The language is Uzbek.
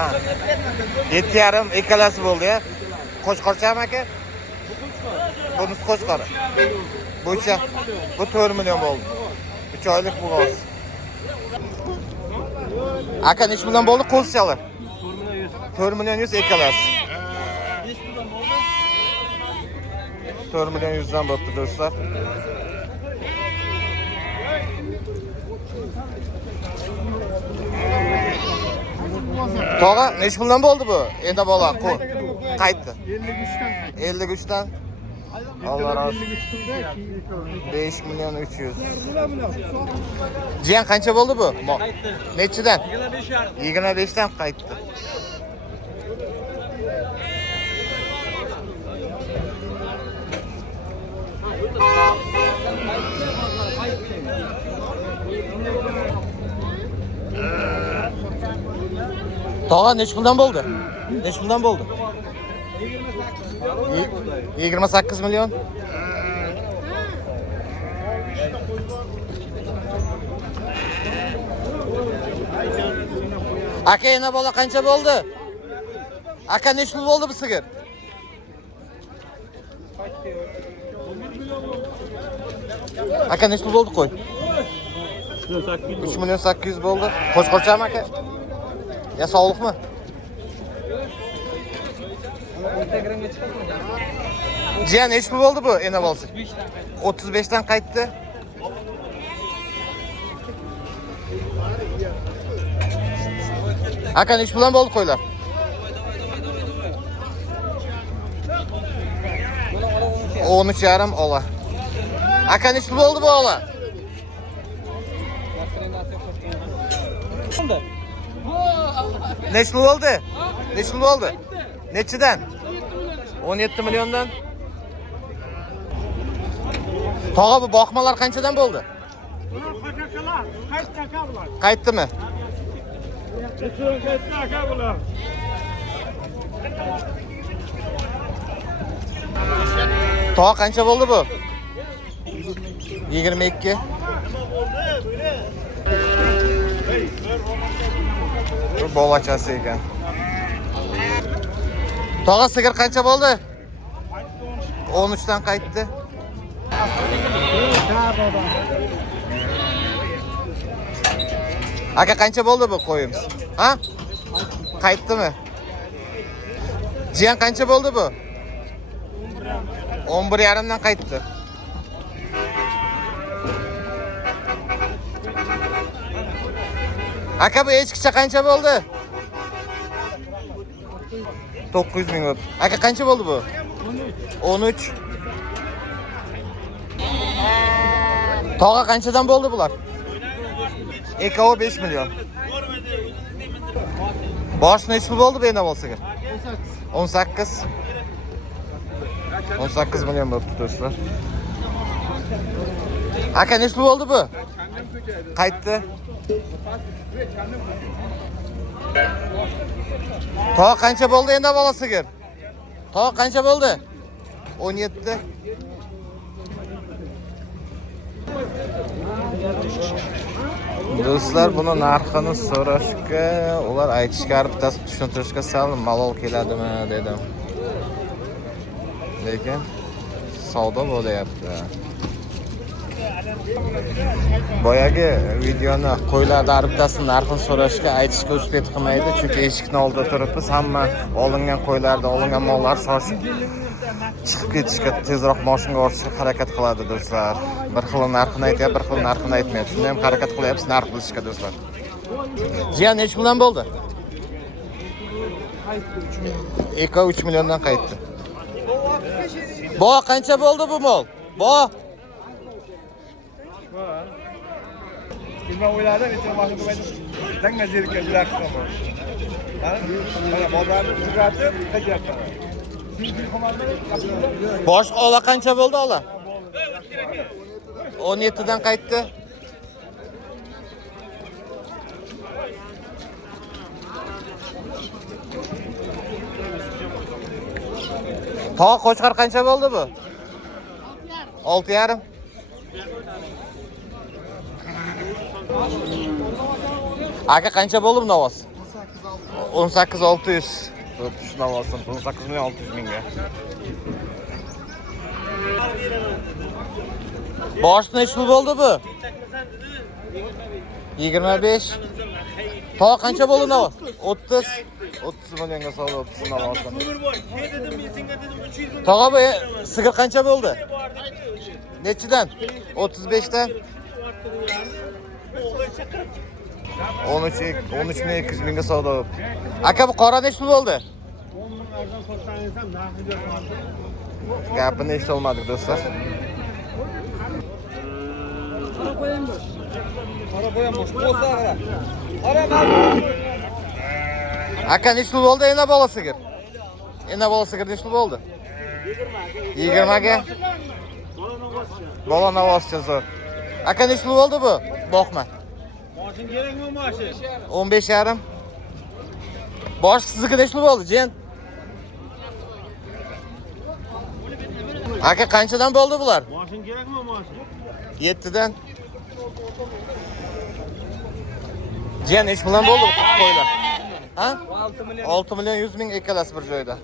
Ha. 7,5 ikkalasi bo'ldi ya. Qo'shqorchami aka? Bunisi qo'shqor. Bu 4 million bo'ldi. 3 oylik bo'g'oz. Aka necha puldan bo'ldi qo'zichalar? 4 million 100 ikkalasi. 4 million 100 dan bo'pti do'stlar. Tog'a necha puldan bo'ldi bu? Endi bola qaytdi. 53 dan. Allah razı olsun. 5 milyon 300. Cihan qancha bo'ldi bu? Nechidan? 25 dan qaytdi. Tog'a necha puldan bo'ldi? Necha puldan bo'ldi? 28 milyon. Aka yana bola qancha bo'ldi? Aka necha pul bo'ldi bu sigir? Aka necha pul bo'ldi qo'y? 3 milyon 800 bo'ldi. Qo'shqorchami aka? Ya sog'liqmi? Cihan necha pul bo'ldi bu endi bo'lsa? 35 dan qaytdi. Aka necha puldan bo'ldi qo'ylar? O 13,5 ola. Aka necha pul bo'ldi bu ola? Necha pul bo'ldi? Necha pul bo'ldi? Nechidan? 17 milyondan. Tog'a bu boqmalar qanchadan bo'ldi? Qaytdimi? Tog'a qancha bo'ldi bu? 22. Bu bolachasi ekan. Tog'a sigir qancha bo'ldi? 13 dan qaytdi. Aka qancha bo'ldi bu qo'yimiz? Ha? Qaytdimi? Jiyan qancha bo'ldi bu? 11,5 dan qaytdi. Aka bu echkicha qancha bo'ldi? 900 ming bo'ldi. Aka qancha bo'ldi bu? 13. Tog'a qanchadan bo'ldi bular? Ekovi 5 milyon. Bosh necha pul bo'ldi bu endi bo'lsa-ga? 18. 18 milyon bo'libdi do'stlar. Aka necha pul bo'ldi bu? Qaytdi. Tog'a qancha bo'ldi endi bolasiga? Tog'a qancha bo'ldi? 17. Do'stlar, buni narxini so'rashga, ular aytishga, bittasi tushuntirishga sal malol keladimi dedim. Lekin savdo bo'layapti. Boyagi videoni qo'ylarni bittasi narxini so'rashga aytishga uspet qilmaydi, chunki eshikni oldida turibmiz. Hamma olingan qo'ylarda olingan mollar shoshib chiqib ketishga, tezroq mashinaga ortishga harakat qiladi do'stlar. Bir xil narxini aytayapti, bir xil narxini aytmayapti. Shunda ham harakat qilyapmiz narx bilishga do'stlar. Jiyan necha puldan bo'ldi? Eko 3 milliondan qaytdi. Bo qancha bo'ldi bu mol? Bo Kimga o'yladi, necha vaqt bo'ldi? Dangna jerga jilaqtimi? Mana bozorni tuzatib, qaytyapti. boshqa ola qancha bo'ldi ola? 17 dan qaytdi. Tog'a qo'chqar qancha bo'ldi bu? 6,5. Aka qancha bo'ldi bu navoz? 18600. Şuna olsun. 18 milyon 600 mingga. Boshni nechi pul bo'ldi bu? 25. Ta qancha bo'ldi navo? 30. 30 millionga savdo qilsin olsin. Tog'a bu sigir qancha bo'ldi? Nechidan? 35 dan. 13 mingga savdo. Aka bu qora nechi pul bo'ldi? 10 ming arzon ko'rsangiz ham narxiga soldim. Gapini eshitolmadik do'stlar. Qora qo'yam bosh. Qo'zlar. Qora Aka nechi pul bo'ldi ena bola sigir? Ena bola sigir nechi pul bo'ldi? 20 ga. Bola navoschi zo'r. Aka nechi pul bo'ldi bu? Boqma. Moshin kerakmi moshin? 15 yarim. Bosh sizniki nechi pul bo'ldi, jen? Aka qanchadan bo'ldi bular? Moshin kerakmi moshin? 7 dan. Jen nechi puldan bo'ldi bu qo'ylar? Ha? 6 million 100 ming ikkalasi bir joyda.